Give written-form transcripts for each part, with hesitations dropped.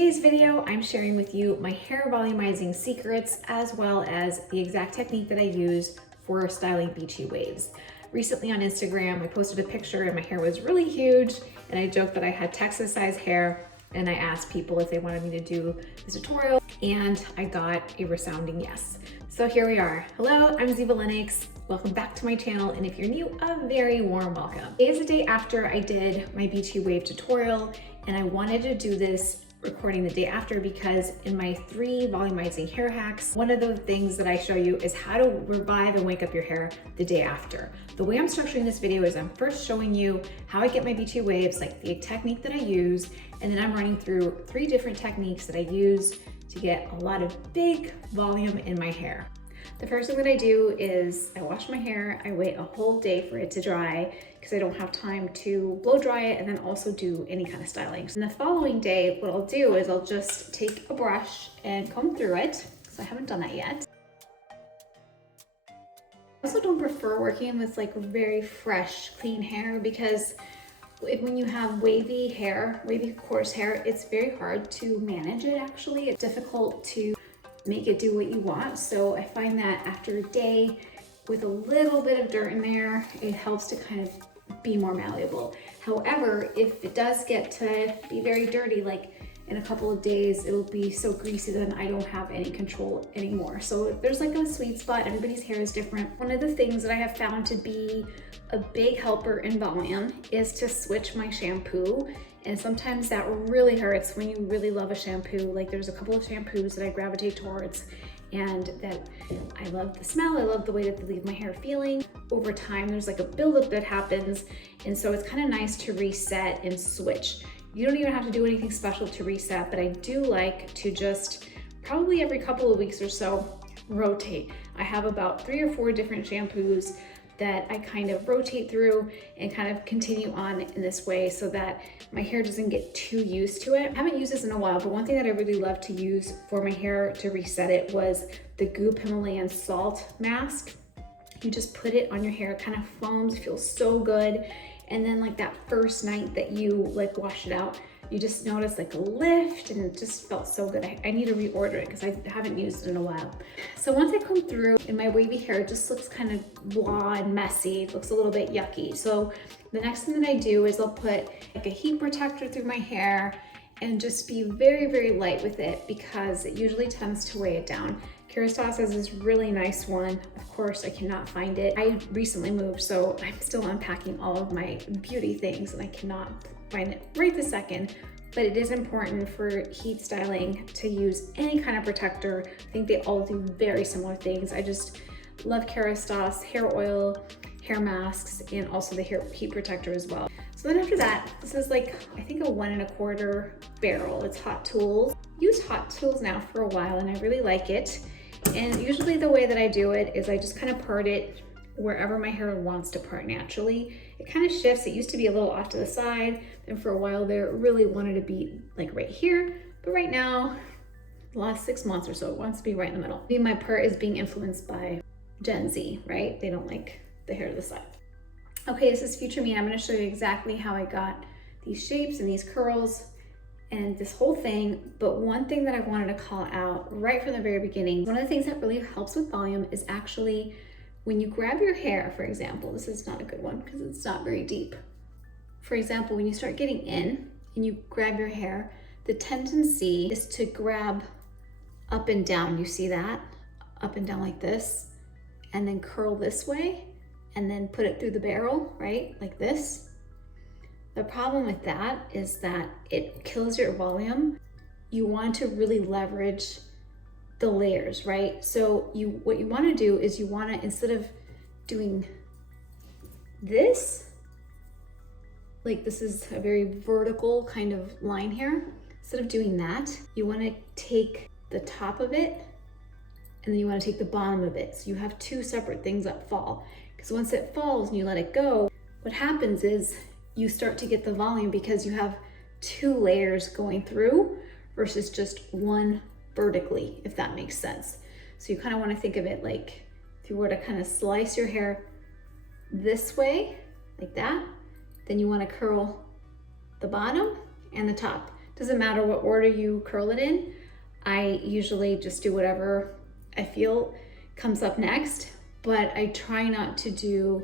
today's video, I'm sharing with you my hair volumizing secrets as well as the exact technique that I use for styling beachy waves. Recently on Instagram, I posted a picture and my hair was really huge and I joked that I had Texas size hair and I asked people if they wanted me to do this tutorial and I got a resounding yes. So here we are. Hello, I'm Lennox. Welcome back to my channel, and if you're new, a very warm welcome. Today is the day after I did my beachy wave tutorial, and I wanted to do this recording the day after because in my 3 volumizing hair hacks, one of the things that I show you is how to revive and wake up your hair the day after. The way I'm structuring this video is I'm first showing you how I get my beachy waves, like the technique that I use, and then I'm running through 3 different techniques that I use to get a lot of big volume in my hair. The first thing that I do is I wash my hair, I wait a whole day for it to dry because I don't have time to blow dry it and then also do any kind of styling. And the following day, what I'll do is I'll just take a brush and comb through it, because I haven't done that yet. I also don't prefer working with like very fresh, clean hair because when you have wavy hair, wavy coarse hair, it's very hard to manage it actually. It's difficult to make it do what you want. So I find that after a day with a little bit of dirt in there, it helps to kind of be more malleable. However, if it does get to be very dirty, like in a couple of days, it'll be so greasy that I don't have any control anymore. So there's like a sweet spot. Everybody's hair is different. One of the things that I have found to be a big helper in volume is to switch my shampoo. And sometimes that really hurts when you really love a shampoo. Like there's a couple of shampoos that I gravitate towards and that I love the smell, I love the way that they leave my hair feeling. Over time, there's like a buildup that happens. And so it's kind of nice to reset and switch. You don't even have to do anything special to reset, but I do like to just probably every couple of weeks or so rotate. I have about 3 or 4 different shampoos that I kind of rotate through and kind of continue on in this way so that my hair doesn't get too used to it. I haven't used this in a while, but one thing that I really love to use for my hair to reset it was the Goop Himalayan Salt Mask. You just put it on your hair, it kind of foams, feels so good. And then like that first night that you like wash it out, you just notice like a lift and it just felt so good. I need to reorder it because I haven't used it in a while. So once I comb through and my wavy hair just looks kind of blah and messy, it looks a little bit yucky. So the next thing that I do is I'll put like a heat protector through my hair and just be very, very light with it because it usually tends to weigh it down. Kerastase has this really nice one. Of course, I cannot find it. I recently moved, so I'm still unpacking all of my beauty things and I cannot find it right this second, but it is important for heat styling to use any kind of protector. I think they all do very similar things. I just love Kerastase, hair oil, hair masks, and also the hair heat protector as well. So then after that, this is like, I think a 1 1/4 barrel. It's Hot Tools. Use Hot Tools now for a while and I really like it. And usually the way that I do it is I just kind of part it wherever my hair wants to part naturally. It kind of shifts. It used to be a little off to the side, and for a while there it really wanted to be like right here. But right now, the last 6 months or so, it wants to be right in the middle. Maybe my part is being influenced by Gen Z, right? They don't like the hair to the side. Okay, this is future me. I'm going to show you exactly how I got these shapes and these curls and this whole thing. But one thing that I wanted to call out right from the very beginning, one of the things that really helps with volume is actually when you grab your hair, for example, this is not a good one because it's not very deep. For example, when you start getting in and you grab your hair, the tendency is to grab up and down. You see that? Up and down like this, and then curl this way, and then put it through the barrel, right? Like this. The problem with that is that it kills your volume. You want to really leverage the layers, right? So what you want to do is you want to, instead of doing this, like this is a very vertical kind of line here, instead of doing that, you want to take the top of it and then you want to take the bottom of it. So you have 2 separate things that fall. Because once it falls and you let it go, what happens is you start to get the volume because you have 2 layers going through versus just one vertically, if that makes sense. So you kind of want to think of it like if you were to kind of slice your hair this way, like that, then you want to curl the bottom and the top. Doesn't matter what order you curl it in. I usually just do whatever I feel comes up next, but I try not to do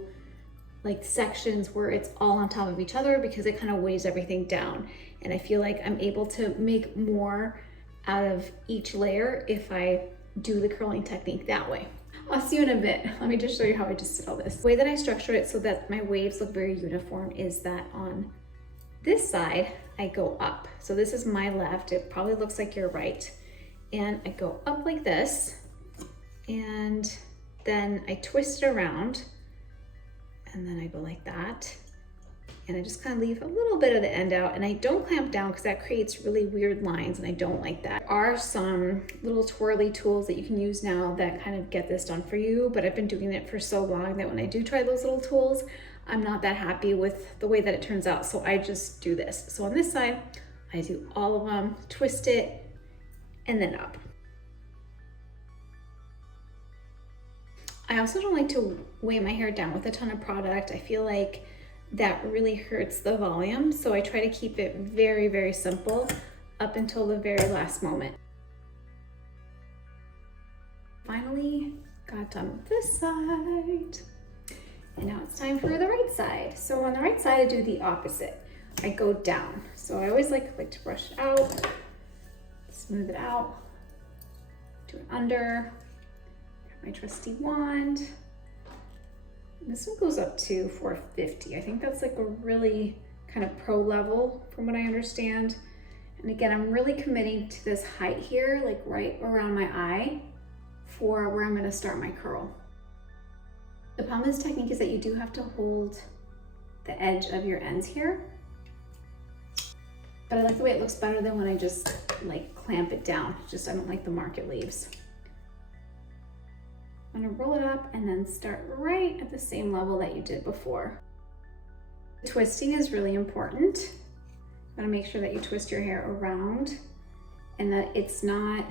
like sections where it's all on top of each other because it kind of weighs everything down. And I feel like I'm able to make more out of each layer if I do the curling technique that way. I'll see you in a bit. Let me just show you how I just did all this. The way that I structure it so that my waves look very uniform is that on this side, I go up. So this is my left. It probably looks like your right. And I go up like this, and then I twist it around, and then I go like that. And I just kind of leave a little bit of the end out, and I don't clamp down because that creates really weird lines and I don't like that. There are some little twirly tools that you can use now that kind of get this done for you, but I've been doing it for so long that when I do try those little tools, I'm not that happy with the way that it turns out. So I just do this. So on this side, I do all of them, twist it, and then up. I also don't like to weigh my hair down with a ton of product. I feel like that really hurts the volume. So I try to keep it very, very simple up until the very last moment. Finally got done with this side. And now it's time for the right side. So on the right side, I do the opposite. I go down. So I always like to brush it out, smooth it out, do it under, grab my trusty wand. This one goes up to 450. I think that's like a really kind of pro level from what I understand. And again, I'm really committing to this height here, like right around my eye for where I'm gonna start my curl. The problem with this technique is that you do have to hold the edge of your ends here. But I like the way it looks better than when I just like clamp it down. Just, I don't like the mark it leaves. I'm gonna roll it up and then start right at the same level that you did before. Twisting is really important. You wanna make sure that you twist your hair around and that it's not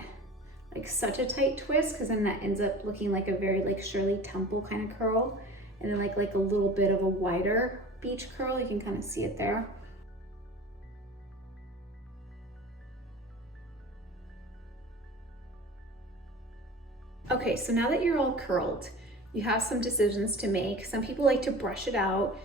like such a tight twist, because then that ends up looking like a very like Shirley Temple kind of curl. And then like a little bit of a wider beach curl. You can kind of see it there. Okay, so now that you're all curled, you have some decisions to make. Some people like to brush it out.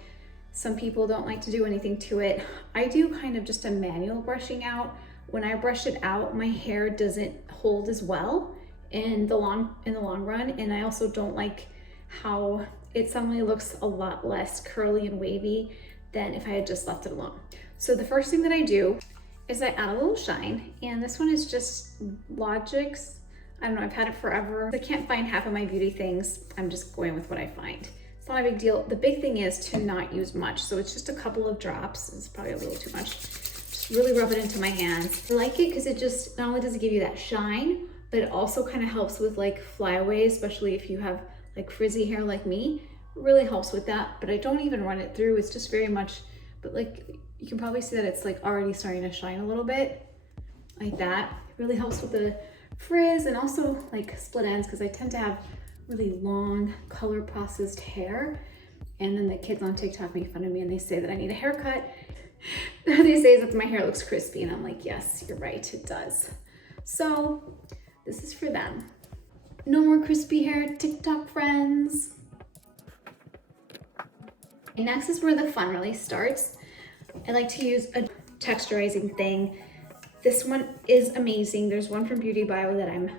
Some people don't like to do anything to it. I do kind of just a manual brushing out. When I brush it out, my hair doesn't hold as well in the long run. And I also don't like how it suddenly looks a lot less curly and wavy than if I had just left it alone. So the first thing that I do is I add a little shine, and this one is just Logic's. I don't know, I've had it forever. I can't find half of my beauty things. I'm just going with what I find. It's not a big deal. The big thing is to not use much. So it's just a couple of drops. It's probably a little too much. Just really rub it into my hands. I like it because it just, not only does it give you that shine, but it also kind of helps with like flyaways, especially if you have like frizzy hair like me. It really helps with that, but I don't even run it through. It's just very much, but like, you can probably see that it's like already starting to shine a little bit like that. It really helps with the frizz and also like split ends, because I tend to have really long color processed hair, and then the kids on TikTok make fun of me and they say that I need a haircut. They say that my hair looks crispy, and I'm like, yes, you're right, it does. So this is for them. No more crispy hair, TikTok friends. And next is where the fun really starts. I like to use a texturizing thing. This one is amazing. There's one from Beauty Bio that I'm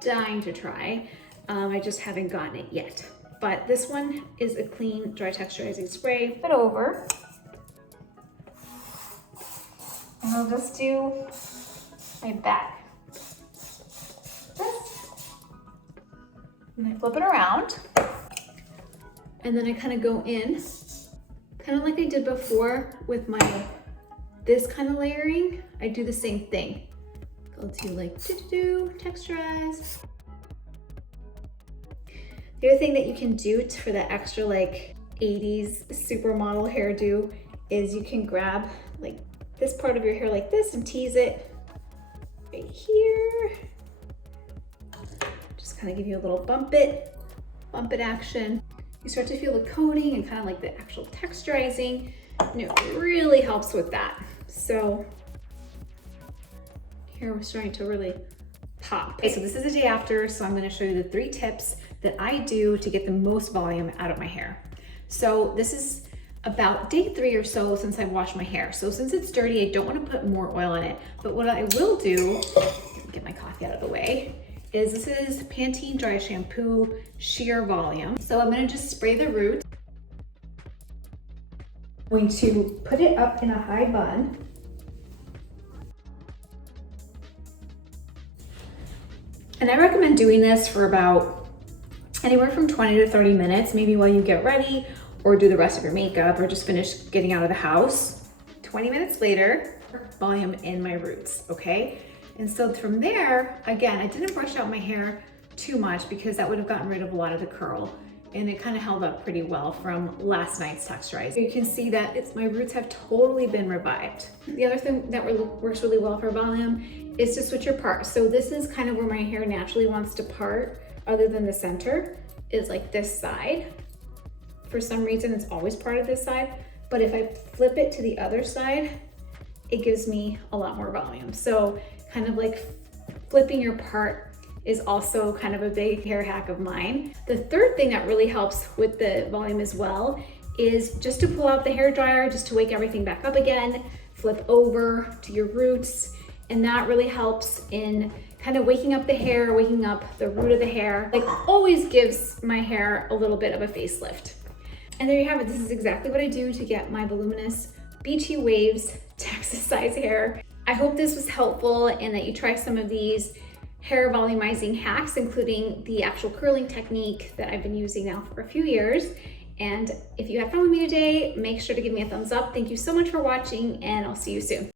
dying to try. I just haven't gotten it yet. But this one is a clean, dry texturizing spray. Put over. And I'll just do my back. This. And I flip it around. And then I kind of go in, kind of like I did before with my this kind of layering. I do the same thing. Go to like texturize. The other thing that you can do for that extra like 80s supermodel hairdo is you can grab like this part of your hair like this and tease it right here. Just kind of give you a little bump it action. You start to feel the coating and kind of like the actual texturizing, and it really helps with that. So hair was starting to really pop. Okay, so this is the day after, so I'm gonna show you the 3 tips that I do to get the most volume out of my hair. So this is about day 3 or so since I've washed my hair. So since it's dirty, I don't wanna put more oil in it, but what I will do, get my coffee out of the way, is this is Pantene Dry Shampoo Sheer Volume. So I'm gonna just spray the root. I'm going to put it up in a high bun. And I recommend doing this for about anywhere from 20 to 30 minutes, maybe while you get ready or do the rest of your makeup or just finish getting out of the house. 20 minutes later, volume in my roots, okay? And so from there, again, I didn't brush out my hair too much because that would have gotten rid of a lot of the curl, and it kind of held up pretty well from last night's texturizing. You can see that my roots have totally been revived. The other thing that works really well for volume is to switch your part. So this is kind of where my hair naturally wants to part, other than the center, is like this side. For some reason, it's always parted this side, but if I flip it to the other side, it gives me a lot more volume. So kind of like flipping your part is also kind of a big hair hack of mine. The third thing that really helps with the volume as well is just to pull out the hair dryer, just to wake everything back up again, flip over to your roots, and that really helps in kind of waking up the hair, waking up the root of the hair. Like always gives my hair a little bit of a facelift. And there you have it. This is exactly what I do to get my voluminous, beachy waves, Texas size hair. I hope this was helpful and that you try some of these hair volumizing hacks, including the actual curling technique that I've been using now for a few years. And if you had fun with me today, make sure to give me a thumbs up. Thank you so much for watching, and I'll see you soon.